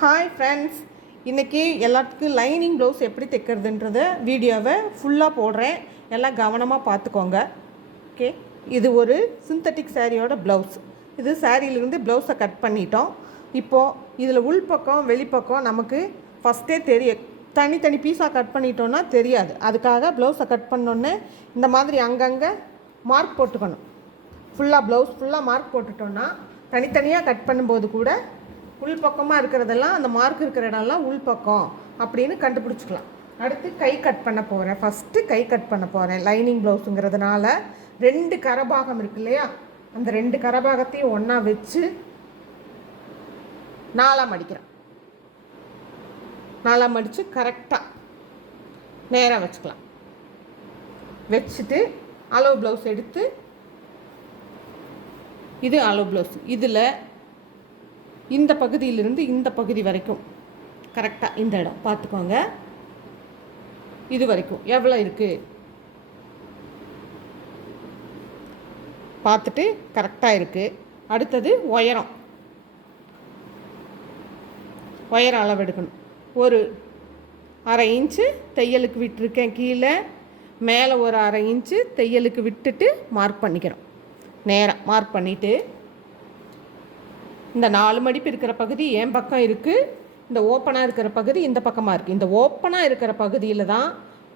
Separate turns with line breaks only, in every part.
Hi friends இன்றைக்கி எல்லாத்துக்கும் lining blouse எப்படி தைக்கிறதுன்றத வீடியோவை ஃபுல்லாக போடுறேன். எல்லாம் கவனமாக பார்த்துக்கோங்க. ஓகே இது ஒரு சிந்தட்டிக் சாரியோட ப்ளவுஸ் இது சாரியிலிருந்து ப்ளவுஸை கட் பண்ணிட்டோம். இப்போது இதில் உள்பக்கம் வெளிப்பக்கம் நமக்கு ஃபஸ்ட்டே தெரியும். தனித்தனி பீஸாக கட் பண்ணிட்டோன்னா தெரியாது. அதுக்காக ப்ளவுஸை கட் பண்ணோன்னே இந்த மாதிரி அங்கங்கே மார்க் போட்டுக்கணும். ஃபுல்லாக ப்ளவுஸ் ஃபுல்லாக மார்க் போட்டுட்டோன்னா தனித்தனியாக கட் பண்ணும்போது கூட உள்பக்கமாக இருக்கிறதெல்லாம் அந்த மார்க் இருக்கிற இடம்லாம் உள்பக்கம் அப்படின்னு கண்டுபிடிச்சிக்கலாம். அடுத்து கை கட் பண்ண போகிறேன் ஃபஸ்ட்டு கை கட் பண்ண போகிறேன் லைனிங் ப்ளவுஸுங்கிறதுனால ரெண்டு கரபாகம் இருக்கு இல்லையா? அந்த ரெண்டு கரபாகத்தையும் ஒன்றா வச்சு நாலாம் அடிக்கிறேன். நாலாம் அடித்து கரெக்டாக நேராக வச்சுக்கலாம். வச்சுட்டு அளவு ப்ளவுஸ் எடுத்து இது அளவு ப்ளவுஸ் இதில் இந்த பகுதியிலிருந்து இந்த பகுதி வரைக்கும். கரெக்டாக இந்த இடம். பார்த்துக்கோங்க. இது வரைக்கும். எவ்வளோ இருக்குது பார்த்துட்டு கரெக்டாக இருக்குது அடுத்தது உயரம். உயரம் அளவெடுக்கணும் ஒரு அரை இன்ச்சு தையலுக்கு விட்டுருக்கேன் கீழே. மேலே ஒரு அரை இன்ச்சு தையலுக்கு விட்டுட்டு மார்க் பண்ணிக்கிறோம் நேராக மார்க் பண்ணிவிட்டு இந்த நாலு மடிப்பு இருக்கிற பகுதி என் பக்கம் இருக்குது இந்த ஓப்பனாக இருக்கிற பகுதி இந்த பக்கமாக இருக்குது இந்த ஓப்பனாக இருக்கிற பகுதியில் தான்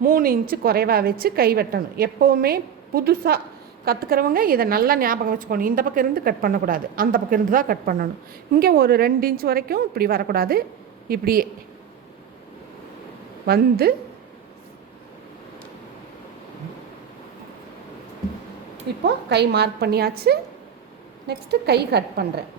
மூணு இன்ச்சு குறைவாக வச்சு கை வெட்டணும். எப்போவுமே புதுசாக கற்றுக்கிறவங்க இதை நல்லா ஞாபகம் வச்சுக்கணும். இந்த பக்கம் இருந்து கட் பண்ணக்கூடாது. அந்த பக்கம் இருந்து தான் கட் பண்ணணும். இங்கே ஒரு ரெண்டு இன்ச் வரைக்கும் இப்படி வரக்கூடாது. இப்படியே வந்து இப்போ கை மார்க் பண்ணியாச்சு. நெக்ஸ்ட்டு கை கட் பண்ணுறேன்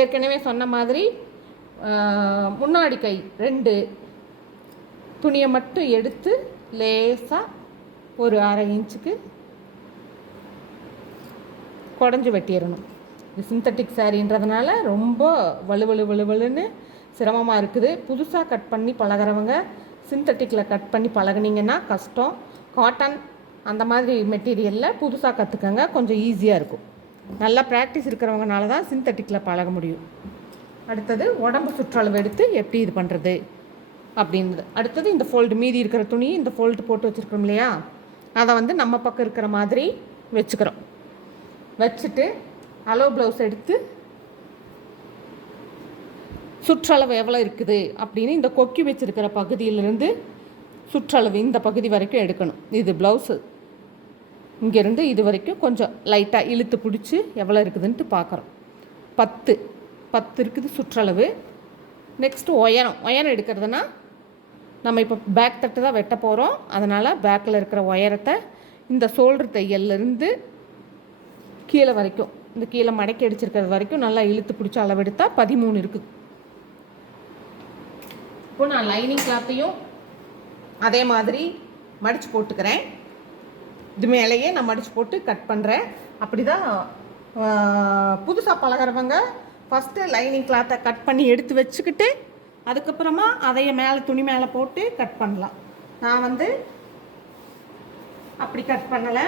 ஏற்கனவே சொன்ன மாதிரி முன்னாடி கை ரெண்டு. துணியை மட்டும் எடுத்து லேசாக ஒரு அரை இன்ச்சுக்கு குடஞ்சி வெட்டிடணும். இது சிந்தட்டிக் சாரின்றதுனால ரொம்ப வலுவலு வலுவலுன்னு சிரமமாக இருக்குது. புதுசாக கட் பண்ணி பழகிறவங்க சிந்தட்டிக்கில் கட் பண்ணி பழகுனீங்கன்னா கஷ்டம். காட்டன் அந்த மாதிரி மெட்டீரியலில் புதுசாக கற்றுக்கங்க கொஞ்சம் ஈஸியாக இருக்கும். நல்லா ப்ராக்டிஸ் இருக்கிறவங்கனால தான் சிந்தட்டிக்கில் பழக முடியும். அடுத்தது உடம்பு சுற்றளவு எடுத்து எப்படி இது பண்ணுறது அப்படின்றது. அடுத்தது இந்த ஃபோல்டு மீதி இருக்கிற துணி இந்த ஃபோல்டு போட்டு வச்சுருக்கோம் இல்லையா? அதை வந்து நம்ம பக்கம் இருக்கிற மாதிரி வச்சுக்கிறோம். வச்சுட்டு அலோ ப்ளவுஸ் எடுத்து சுற்றளவு எவ்வளோ இருக்குது அப்படின்னு இந்த கொக்கி வச்சிருக்கிற பகுதியிலிருந்து சுற்றளவு இந்த பகுதி வரைக்கும் எடுக்கணும். இது ப்ளவுஸு இங்கேருந்து இது வரைக்கும் கொஞ்சம் லைட்டாக இழுத்து பிடிச்சி எவ்வளோ இருக்குதுன்ட்டு பார்க்குறோம் பத்து. பத்து இருக்குது சுற்றளவு. நெக்ஸ்ட்டு உயரம் உயரம் எடுக்கிறதுனா நம்ம இப்போ பேக் தட்டு தான் வெட்ட போகிறோம் அதனால் பேக்கில் இருக்கிற உயரத்தை இந்த சோல்டர் தையல்லேருந்து கீழே வரைக்கும் இந்த கீழே மடக்கி அடிச்சிருக்கிறது வரைக்கும் நல்லா இழுத்து பிடிச்சி அளவெடுத்தால் பதிமூணு இருக்குது இப்போ நான் லைனிங் கிளாத்தையும் அதே மாதிரி மடித்து போட்டுக்கிறேன். இது மேலேயே நான் மடித்து போட்டு கட் பண்ணுறேன் அப்படி தான் புதுசாக பழகிறவங்க ஃபஸ்ட்டு லைனிங் கிளாத்தை கட் பண்ணி எடுத்து வச்சுக்கிட்டு அதுக்கப்புறமா அதைய மேலே துணி மேலே போட்டு கட் பண்ணலாம். நான் வந்து அப்படி கட் பண்ணலை.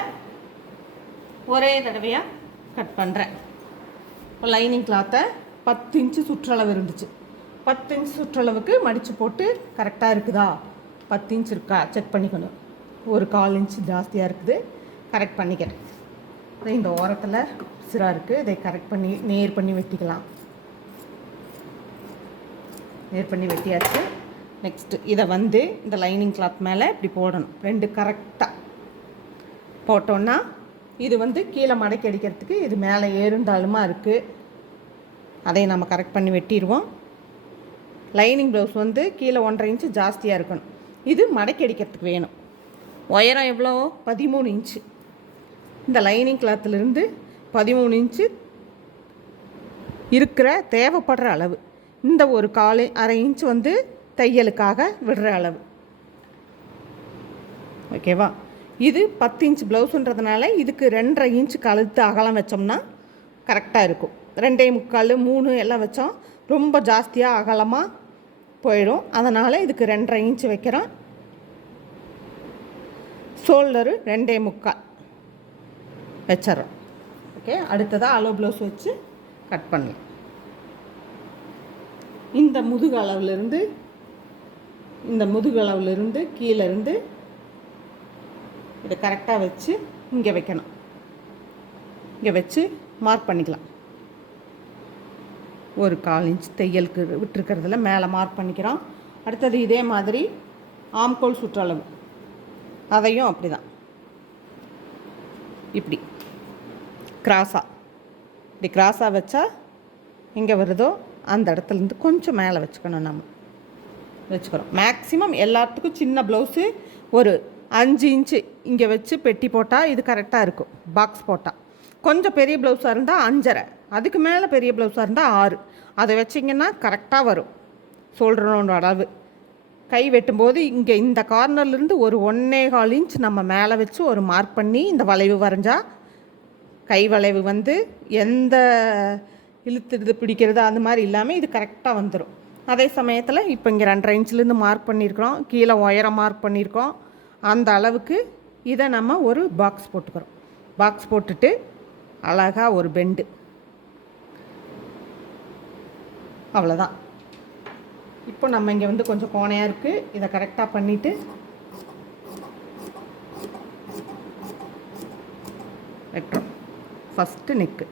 ஒரே தடவையாக கட் பண்ணுறேன் இப்போ லைனிங் கிளாத்தை பத்து இன்ச்சு சுற்றளவு இருந்துச்சு. பத்து இன்ச் சுற்றளவுக்கு மடித்து போட்டு கரெக்டாக இருக்குதா? பத்து இன்ச் இருக்கா? செக் பண்ணிக்கணும். ஒரு கால் இன்ச் ஜாஸ்தியாக இருக்குது. கரெக்ட் பண்ணிக்கிறேன் இந்த ஓரத்தில் சிரா இருக்குது இதை கரெக்ட் பண்ணி நேர் பண்ணி வெட்டிக்கலாம். நேர் பண்ணி வெட்டியாச்சு. நெக்ஸ்ட்டு இதை வந்து இந்த லைனிங் கிளாத் மேலே இப்படி போடணும். ரெண்டு கரெக்டாக போட்டோன்னா இது வந்து கீழே மடக்கி அடிக்கிறதுக்கு இது மேலே ஏறுந்தாலுமா இருக்குது அதை நம்ம கரெக்ட் பண்ணி வெட்டிடுவோம். லைனிங் ப்ளவுஸ் வந்து கீழே ஒன்றரை இன்ச்சு ஜாஸ்தியாக இருக்கணும். இது மடக்கி அடிக்கிறதுக்கு வேணும். உயரம் எவ்வளோ? பதிமூணு இன்ச்சு. இந்த லைனிங் கிளாத்துலேருந்து பதிமூணு இன்ச்சு இருக்கிற தேவைப்படுற அளவு. இந்த ஒரு கால் அரை இன்ச் வந்து தையலுக்காக விடுற அளவு. ஓகேவா? இது பத்து இன்ச் ப்ளவுஸுன்றதுனால இதுக்கு ரெண்டரை இன்ச் கழுத்து அகலம் வச்சோம்னா கரெக்டாக இருக்கும். ரெண்டே முக்கால் மூணு எல்லாம் வச்சோம். ரொம்ப ஜாஸ்தியாக அகலமாக போயிடும். அதனால் இதுக்கு ரெண்டரை இன்ச் வைக்கிறோம். ஷோல்டரு ரெண்டே முக்கால் வச்சிட்றோம். ஓகே அடுத்ததாக அலோ ப்ளவுஸ் வச்சு கட் பண்ணலாம். இந்த முதுகு அளவுலேருந்து இந்த முதுகு அளவுலேருந்து கீழேருந்து இதை கரெக்டாக வச்சு இங்கே வைக்கணும். இங்கே வச்சு மார்க் பண்ணிக்கலாம். ஒரு கால் இன்ச் தையலுக்கு விட்டுருக்கிறதுல மேலே மார்க் பண்ணிக்கிறோம். அடுத்தது இதே மாதிரி ஆம்கோல் சுற்றளவு. அதையும் அப்படி தான் இப்படி கிராஸாக இப்படி கிராஸாக வச்சா எங்கே வருதோ அந்த இடத்துலேருந்து கொஞ்சம் மேலே வச்சுக்கணும் நம்ம. வச்சுக்கிறோம். மேக்ஸிமம் எல்லாத்துக்கும் சின்ன ப்ளவுஸு ஒரு அஞ்சு இன்ச்சு இங்கே வச்சு பெட்டி போட்டால் இது கரெக்டாக இருக்கும். பாக்ஸ் போட்டால் கொஞ்சம் பெரிய ப்ளவுஸாக இருந்தால் அஞ்சரை. அதுக்கு மேலே பெரிய ப்ளவுஸாக இருந்தால் ஆறு. அதை வச்சிங்கன்னா கரெக்டாக வரும். சொல்கிறனோட அளவு. கை வெட்டும்போது இங்கே இந்த கார்னர்லேருந்து ஒரு ஒன்னே கால் இன்ச் நம்ம மேலே வச்சு ஒரு மார்க் பண்ணி இந்த வளைவு வரைஞ்சால் கை வளைவு வந்து எந்த இழுத்துறது பிடிக்கிறது அந்த மாதிரி இல்லாமல் இது கரெக்டாக வந்துடும் அதே சமயத்தில் இப்போ இங்கே ரெண்டரை இன்ச்லேருந்து மார்க் பண்ணியிருக்கிறோம் கீழே உயரம் மார்க் பண்ணியிருக்கோம் அந்த அளவுக்கு இதை நம்ம ஒரு பாக்ஸ் போட்டுக்கிறோம். பாக்ஸ் போட்டுட்டு அழகாக ஒரு பெண்டு அவ்வளோதான் இப்போ நம்ம இங்கே வந்து கொஞ்சம் கோணையாக இருக்குது இதை கரெக்டாக பண்ணிவிட்டு வெட்டுறோம். ஃபஸ்ட்டு நெக்கு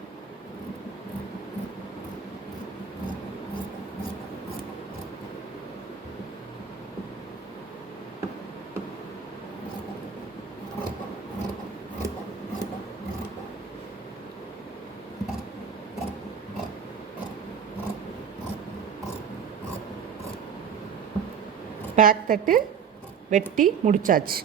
பேக் தட்டு வெட்டி முடிச்சாச்சு.